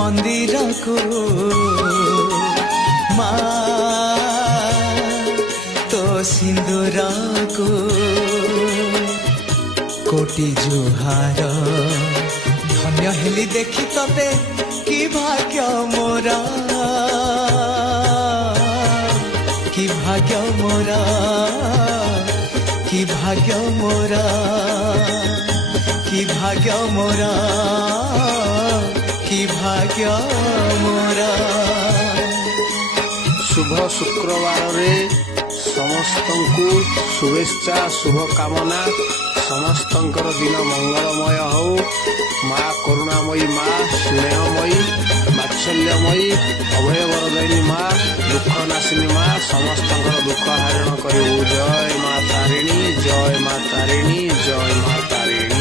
मंदिर को तो सिंदूर को कोटि जुहार धन्य हेली देखी तते कि भाग्य मोरा कि भाग्य मोरा कि भाग्य मोरा कि भाग्य मोरा कि भाग्य मोरा। शुभ शुक्रवार रे समस्त को शुभेच्छा शुभ कामना समस्तंकर दिन मंगलमय हो। माँ करुणामयी माँ स्नेहमयी वात्सल्यमयी अभय वरदायिनी माँ दुख नाशिनी माँ समस्तंकर दुख हरण करू। जय माँ तारिणी जय माँ तारिणी जय माँ तारिणी।